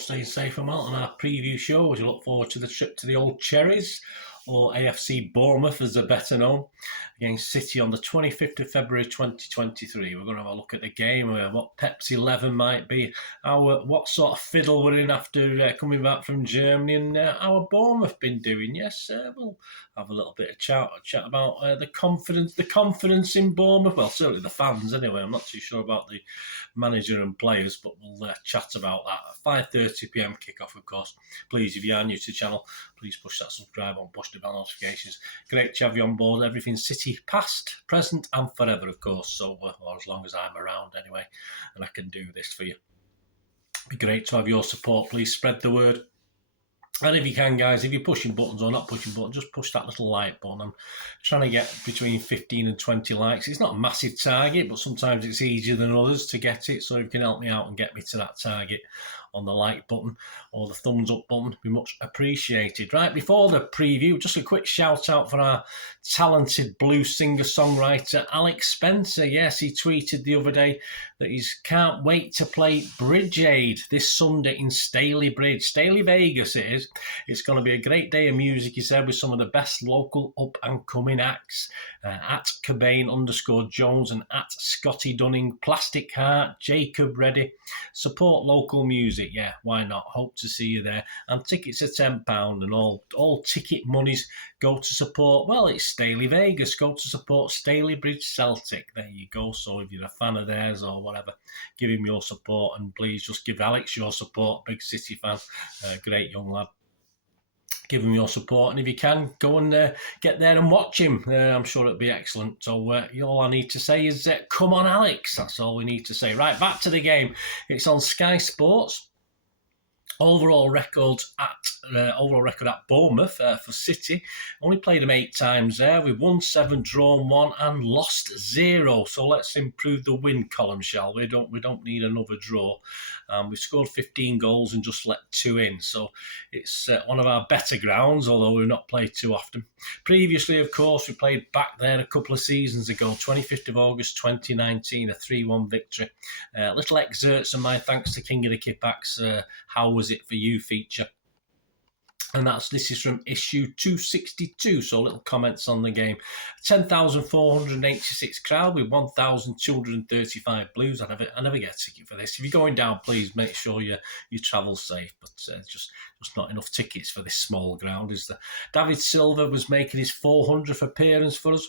staying safe and well on our preview show as you look forward to the trip to the Old Cherries, or AFC Bournemouth as they're better known, against City on the 25th of February 2023. We're going to have a look at the game, what Pep's 11 might be, what sort of fiddle we're in after coming back from Germany, and how Bournemouth been doing. Yes, we'll have a little bit of chat about the confidence in Bournemouth. Well, certainly the fans anyway. I'm not too sure about the manager and players, but we'll chat about that at 5:30 p.m. kickoff, of course. Please, if you are new to the channel, please push that subscribe on, push the bell notifications. Great to have you on board. Everything City, past, present and forever, of course. So, or as long as I'm around anyway, and I can do this for you. It'd be great to have your support. Please spread the word. And if you can, guys, if you're pushing buttons or not pushing buttons, just push that little like button. I'm trying to get between 15 and 20 likes. It's not a massive target, but sometimes it's easier than others to get it. So if you can help me out and get me to that target on the like button or the thumbs up button, be much appreciated. Right, before the preview, just a quick shout out for our talented blues singer-songwriter Alex Spencer. Yes, he tweeted the other day that he can't wait to play Bridge Aid this Sunday in Staley Bridge. Staley, Vegas it is. It's going to be a great day of music, he said, with some of the best local up-and-coming acts. At Cobain_Jones and at Scotty Dunning, Plastic Heart, Jacob Reddy. Support local music, yeah, why not? Hope to see you there. And tickets are £10, and all ticket monies go to support, well, it's Staley Vegas. Go to support Staley Bridge Celtic. There you go. So if you're a fan of theirs or whatever, give him your support, and please just give Alex your support. Big City fan, great young lad. Give him your support, and if you can, go and get there and watch him. I'm sure it'll be excellent. So all I need to say is, come on, Alex. That's all we need to say. Right, back to the game. It's on Sky Sports. Overall record at Bournemouth for City. Only played them 8 times there. We've won 7, drawn 1, and lost 0. So let's improve the win column, shall we? We don't need another draw. We've scored 15 goals and just let 2 in. So it's one of our better grounds, although we've not played too often. Previously, of course, we played back there a couple of seasons ago, 25th of August 2019, a 3-1 victory. Little excerpts of my thanks to King of the Kippax. How was it for you feature, and this is from issue 262. So little comments on the game. 10,486 crowd with 1,235 blues. I never get a ticket for this. If you're going down, please make sure you travel safe, but just not enough tickets for this small ground, is there? David Silva was making his 400th appearance for us.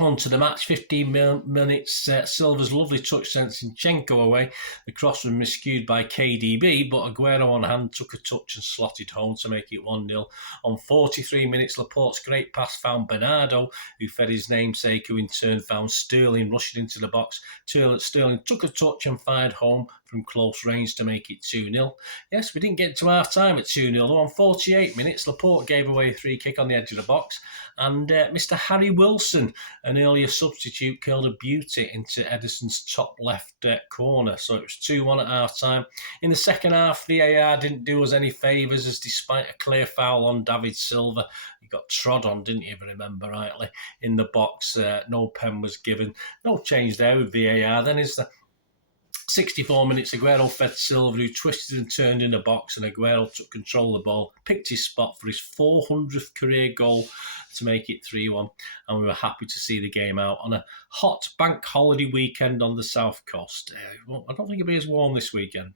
On to the match, 15 minutes. Silva's lovely touch sent Zinchenko away. The cross was miscued by KDB, but Aguero on hand took a touch and slotted home to make it 1-0. On 43 minutes, Laporte's great pass found Bernardo, who fed his namesake, who in turn found Sterling rushing into the box. Sterling took a touch and fired home from close range to make it 2-0. Yes, we didn't get to half-time at 2-0, though. On 48 minutes, Laporte gave away a free kick on the edge of the box, and Mr. Harry Wilson, an earlier substitute, killed a beauty into Ederson's top left corner. So it was 2-1 at half-time. In the second half, VAR didn't do us any favours, as despite a clear foul on David Silva, he got trod on, didn't he, if I remember rightly, in the box. No pen was given. No change there with VAR. Then is the 64 minutes, Aguero fed Silva, who twisted and turned in the box, and Aguero took control of the ball, picked his spot for his 400th career goal to make it 3-1, and we were happy to see the game out on a hot bank holiday weekend on the south coast. I don't think it'll be as warm this weekend.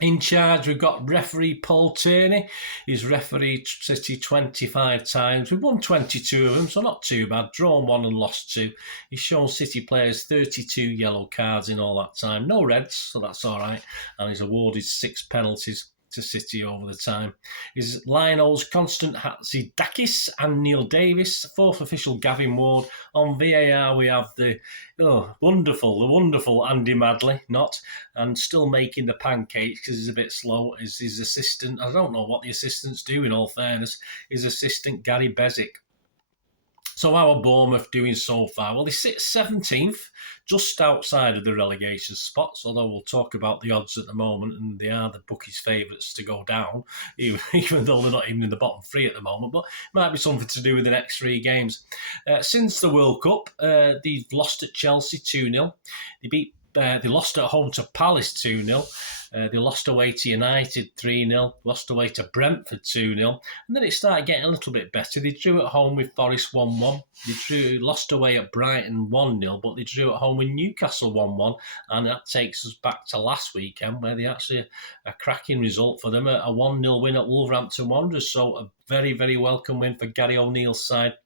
In charge, we've got referee Paul Tierney. He's refereed City 25 times. We've won 22 of them, so not too bad. Drawn 1 and lost 2. He's shown City players 32 yellow cards in all that time. No reds, so that's all right. And he's awarded 6 penalties to City over the time. Is Lionel's Constant Hatzidakis and Neil Davis. 4th official Gavin Ward. On VAR we have the wonderful Andy Madley, and still making the pancakes because he's a bit slow, is his assistant. I don't know what the assistants do, in all fairness. His assistant Gary Bezic. So how are Bournemouth doing so far? Well, they sit 17th, just outside of the relegation spots, although we'll talk about the odds at the moment, and they are the bookies' favourites to go down, even though they're not even in the bottom 3 at the moment, but it might be something to do with the next 3 games. Since the World Cup, they've lost at Chelsea 2-0. They beat They lost at home to Palace 2-0. They lost away to United 3-0, lost away to Brentford 2-0, and then it started getting a little bit better. They drew at home with Forest 1-1. They lost away at Brighton 1-0, but they drew at home with Newcastle 1-1, and that takes us back to last weekend where they actually a cracking result for them, a 1-0 win at Wolverhampton Wanderers. So a very, very welcome win for Gary O'Neill's side.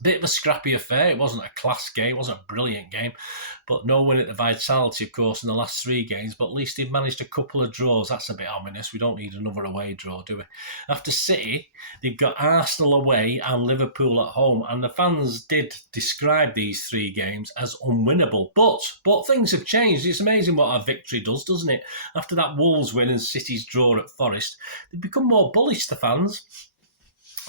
Bit of a scrappy affair. It wasn't a class game. It wasn't a brilliant game. But no win at the Vitality, of course, in the last 3 games. But at least they've managed a couple of draws. That's a bit ominous. We don't need another away draw, do we? After City, they've got Arsenal away and Liverpool at home. And the fans did describe these 3 games as unwinnable. But things have changed. It's amazing what our victory does, doesn't it? After that Wolves win and City's draw at Forest, they've become more bullish, the fans.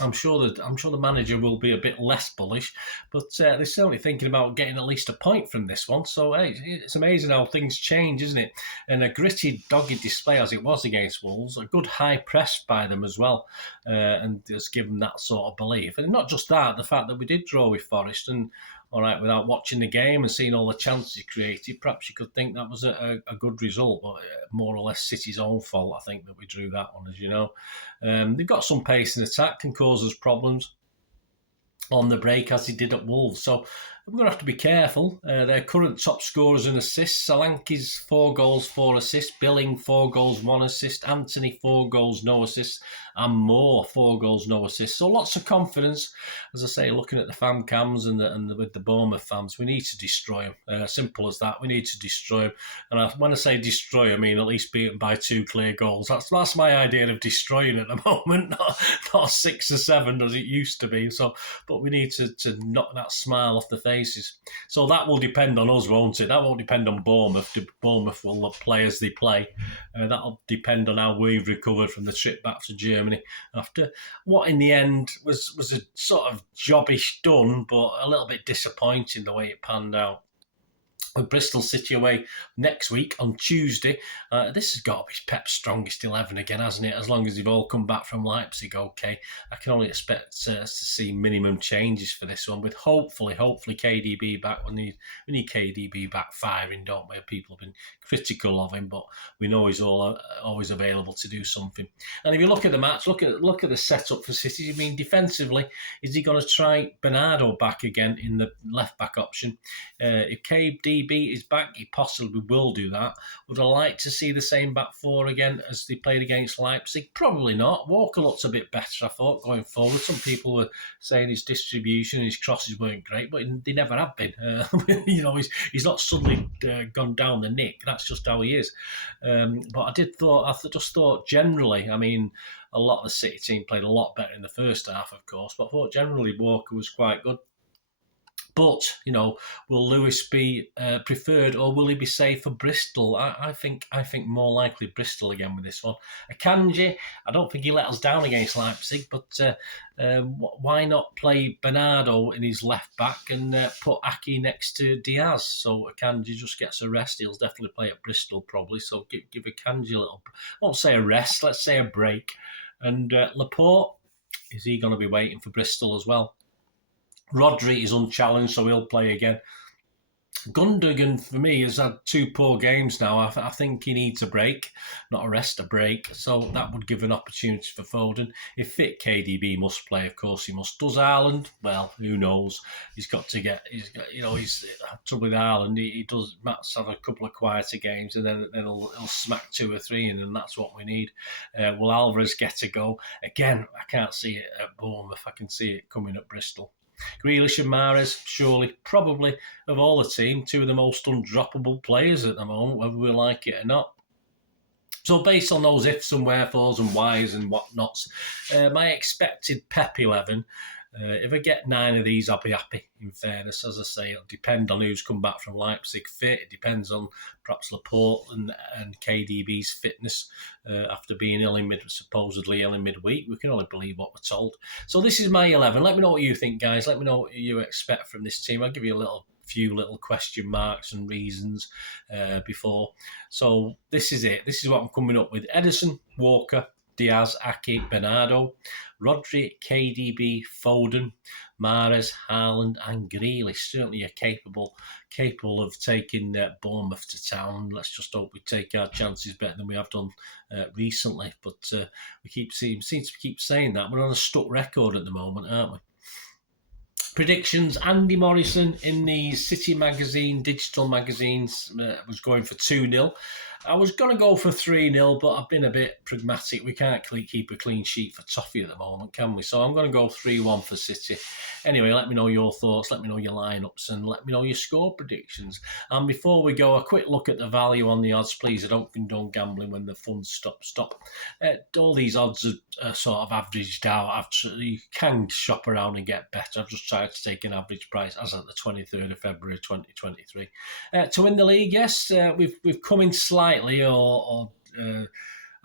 I'm sure the manager will be a bit less bullish, but they're certainly thinking about getting at least a point from this one. So hey, it's amazing how things change, isn't it? And a gritty, dogged display as it was against Wolves, a good high press by them as well, and just give them that sort of belief. And not just that, the fact that we did draw with Forest, and all right, without watching the game and seeing all the chances he created, perhaps you could think that was a good result, but more or less City's own fault, I think, that we drew that one, as you know. They've got some pace in attack, can cause us problems on the break, as he did at Wolves. So we're going to have to be careful. Their current top scorers and assists: Solanke's 4 goals, 4 assists, Billing 4 goals, 1 assist, Anthony 4 goals, no assists, and Moore 4 goals, no assists. So lots of confidence. As I say, looking at the fan cams and with the Bournemouth fans, we need to destroy them. Simple as that. We need to destroy them. And when I say destroy, I mean at least beat them by 2 clear goals. That's my idea of destroying at the moment, not 6 or 7 as it used to be. So, but we need to knock that smile off the faces. So that will depend on us, won't it? That won't depend on Bournemouth. Bournemouth will play as they play. That'll depend on how we've recovered from the trip back to Germany after what in the end was a sort of jobbish done, but a little bit disappointing the way it panned out. With Bristol City away next week on Tuesday. This has got to be Pep's strongest 11 again, hasn't it? As long as they've all come back from Leipzig, okay. I can only expect to see minimum changes for this one, with hopefully KDB back. We need KDB back firing, don't we? People have been critical of him, but we know he's always available to do something. And if you look at the match, look at the setup for City. I mean, defensively, is he going to try Bernardo back again in the left back option? If KDB is back, he possibly will do that. Would I like to see the same back 4 again as they played against Leipzig? Probably not. Walker looks a bit better, I thought, going forward. Some people were saying his distribution, his crosses weren't great, but they never have been. He's not suddenly gone down the nick. That's just how he is. But I just thought generally, I mean, a lot of the City team played a lot better in the first half, of course, but I thought generally Walker was quite good. But, will Lewis be preferred, or will he be safe for Bristol? I think more likely Bristol again with this one. Akanji, I don't think he let us down against Leipzig, but why not play Bernardo in his left back and put Aki next to Diaz? So Akanji just gets a rest. He'll definitely play at Bristol probably, so give Akanji a little, I won't say a rest, let's say a break. And Laporte, is he going to be waiting for Bristol as well? Rodri is unchallenged, so he'll play again. Gundogan, for me, has had 2 poor games now. I think he needs a break, not a rest, a break. So that would give an opportunity for Foden. If fit, KDB must play, of course he must. Does Haaland? Well, who knows? He's trouble with Haaland. He does. Matt's have a couple of quieter games, and then he'll smack 2 or 3 in, and that's what we need. Will Alvarez get a go? Again, I can't see it at Bournemouth. I can see it coming at Bristol. Grealish and Mahrez, surely, probably, of all the team, 2 of the most undroppable players at the moment, whether we like it or not. So based on those ifs and wherefores and whys and whatnots, my expected Pep 11, if I get 9 of these, I'll be happy, in fairness. As I say, it'll depend on who's come back from Leipzig fit. It depends on perhaps Laporte and KDB's fitness after being supposedly ill in midweek. We can only believe what we're told. So this is my 11. Let me know what you think, guys. Let me know what you expect from this team. I'll give you a few little question marks and reasons before. So this is it. This is what I'm coming up with. Ederson, Walker, Diaz, Ake, Bernardo, Rodri, KDB, Foden, Mahrez, Haaland and Grealish. Certainly are capable of taking Bournemouth to town. Let's just hope we take our chances better than we have done recently. But we seem to keep saying that. We're on a stuck record at the moment, aren't we? Predictions: Andy Morrison in the City magazine, digital magazines, was going for 2-0. I was going to go for 3-0, but I've been a bit pragmatic. We can't keep a clean sheet for Toffee at the moment, can we? So I'm going to go 3-1 for City. Anyway, let me know your thoughts, let me know your lineups, and let me know your score predictions. And before we go, a quick look at the value on the odds, please. I don't condone gambling when the funds stop. All these odds are sort of averaged out. You can shop around and get better. I've just tried to take an average price as at the 23rd of February 2023. To win the league, yes, we've come in slightly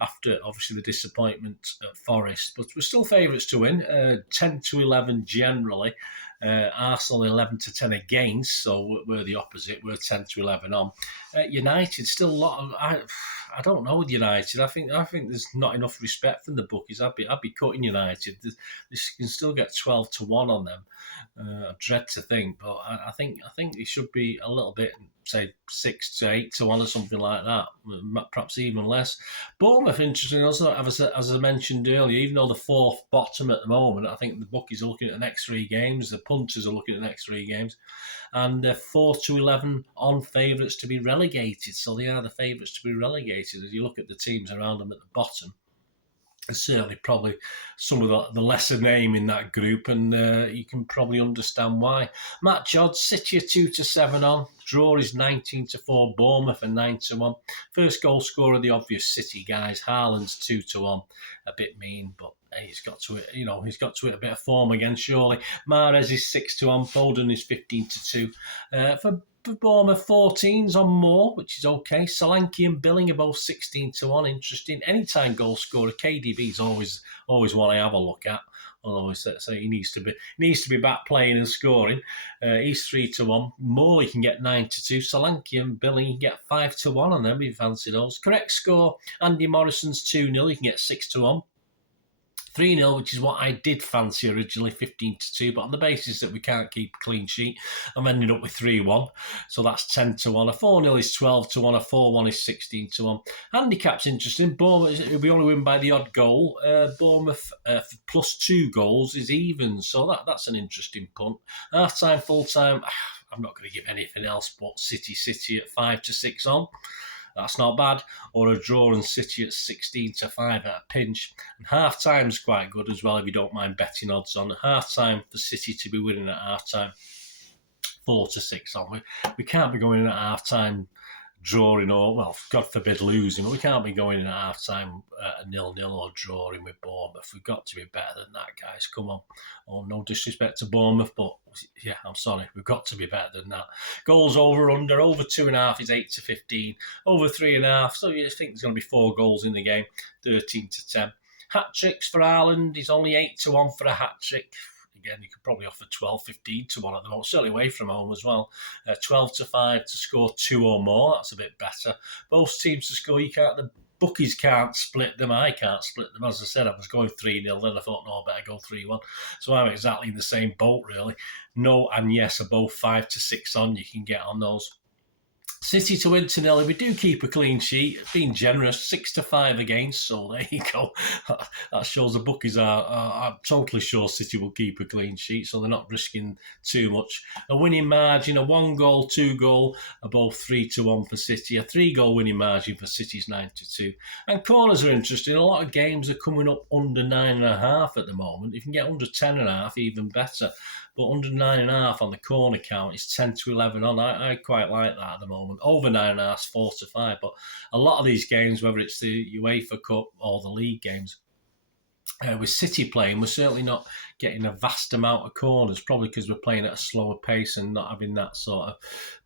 after obviously the disappointment at Forest, but we're still favourites to win, 10-11 generally. Arsenal 11-10 against, so we're the opposite. We're 10-11 on. United still a lot of. I don't know with United. I think there's not enough respect from the bookies. I'd be cutting United. This can still get 12-1 on them. I dread to think, but I think it should be a little bit, say 6-8-1 or something like that, perhaps even less. Bournemouth, interesting also, as I mentioned earlier, even though the fourth bottom at the moment, I think the bookies are looking at the next 3 games, the punters are looking at the next 3 games, and they're 4-11 on favourites to be relegated. So they are the favourites to be relegated. As you look at the teams around them at the bottom, certainly probably some of the lesser name in that group, and you can probably understand why. Match odds: City are 2-7 on. Draw is 19-4. Bournemouth are 9-1. First goal scorer, the obvious City guys. Haaland's 2-1. A bit mean, but hey, he's got to it a bit of form again, surely. Mahrez is 6-1. Foden is 15-2. For Bournemouth, 14's on more, which is okay. Solanke and Billing are both 16-1. Interesting. Anytime goal scorer, KDB's always one I have a look at. Although I say he needs to be back playing and scoring. He's 3-1. More, you can get 9-2. Solanke and Billing, you can get 5-1 on them if you fancy those. Correct score: Andy Morrison's 2-0. You can get 6-1. 3-0, which is what I did fancy originally, 15-2, but on the basis that we can't keep a clean sheet, I'm ending up with 3-1. So that's 10-1. A 4-0 is 12-1. A 4-1 is 16-1. Handicap's interesting. Bournemouth, we only win by the odd goal. Bournemouth plus 2 goals is even. So that's an interesting punt. Half time, full time, I'm not going to give anything else but City at 5-6 on. That's not bad. Or a draw and City at 16-5 at a pinch. And half time's quite good as well if you don't mind betting odds on. Half time for City to be winning at half time, 4-6 on. We can't be going in at half time drawing, or, well, God forbid losing, but we can't be going in at half time 0-0 or drawing with Bournemouth. We've got to be better than that, guys. Come on. Oh, no disrespect to Bournemouth, but yeah, I'm sorry. We've got to be better than that. Goals over 2.5 is 8-15. Over 3.5, so you think there's going to be 4 goals in the game, 13-10. Hat-tricks for Haaland, he's only 8-1 for a hat-trick. Again, you could probably offer 12-15 to 1 at the moment, certainly away from home as well. 12-5 to score 2 or more, that's a bit better. Both teams to score, the bookies can't split them, I can't split them. As I said, I was going 3-0, then I thought, no, I better go 3-1. So I'm exactly in the same boat, really. No and yes are both 5-6 on, you can get on those. City to win 2-0. If we do keep a clean sheet, being generous, 6-5 against. So there you go. That shows the bookies are totally sure City will keep a clean sheet, so they're not risking too much. A winning margin, a 1 goal, 2 goal, are both 3-1 for City. A 3 goal winning margin for City's 9-2. And corners are interesting. A lot of games are coming up under 9.5 at the moment. If you can get under 10.5, even better. But under 9.5 on the corner count is 10-11 on. I quite like that at the moment. Over 9.5 is 4-5. But a lot of these games, whether it's the UEFA Cup or the league games, with City playing, we're certainly not getting a vast amount of corners, probably because we're playing at a slower pace and not having that sort of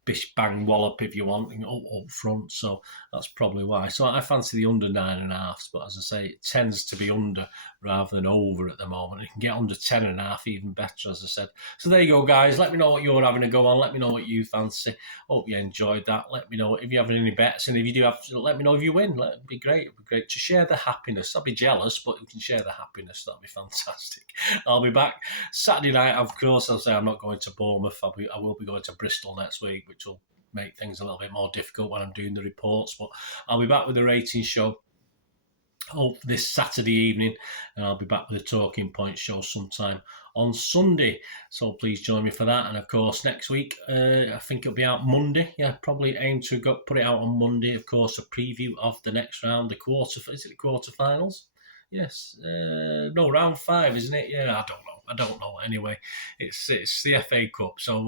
bish bang wallop if you want, up front. So that's probably why. So I fancy the under 9.5, but as I say, it tends to be under rather than over at the moment. You can get under 10.5 even better, as I said. So there you go, guys. Let me know what you're having a go on. Let me know what you fancy. Hope you enjoyed that. Let me know if you have any bets, and if you do have, let me know if you win. It'd be great. It'd be great to share the happiness. I'll be jealous, but we can share the happiness. That'd be fantastic. I'll be back Saturday night. Of course, I'll say I'm not going to Bournemouth. I will be going to Bristol next week, which will make things a little bit more difficult when I'm doing the reports. But I'll be back with the rating show this Saturday evening, and I'll be back with a Talking Point show sometime on Sunday. So please join me for that. And of course, next week, I think it'll be out Monday. Yeah, probably aim to put it out on Monday. Of course, a preview of the next round, the quarterfinals? Yes, no, round 5, isn't it? Yeah, I don't know. Anyway, it's the FA Cup, so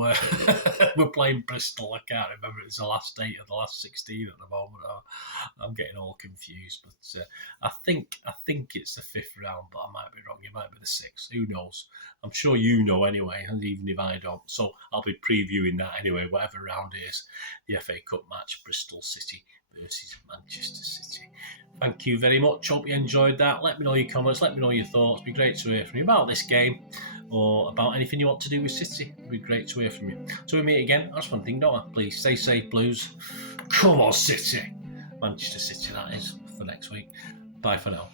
we're playing Bristol. I can't remember. It's the last 8 of the last 16 at the moment. I'm getting all confused, but I think it's the 5th round, but I might be wrong. It might be the 6th. Who knows? I'm sure you know anyway, and even if I don't. So I'll be previewing that anyway, whatever round it is. The FA Cup match, Bristol City versus Manchester City. Thank you very much. Hope you enjoyed that. Let me know your comments. Let me know your thoughts. It'd be great to hear from you about this game or about anything you want to do with City. It'd be great to hear from you. So we meet again. That's one thing, don't I? Please stay safe, Blues. Come on, City. Manchester City, that is, for next week. Bye for now.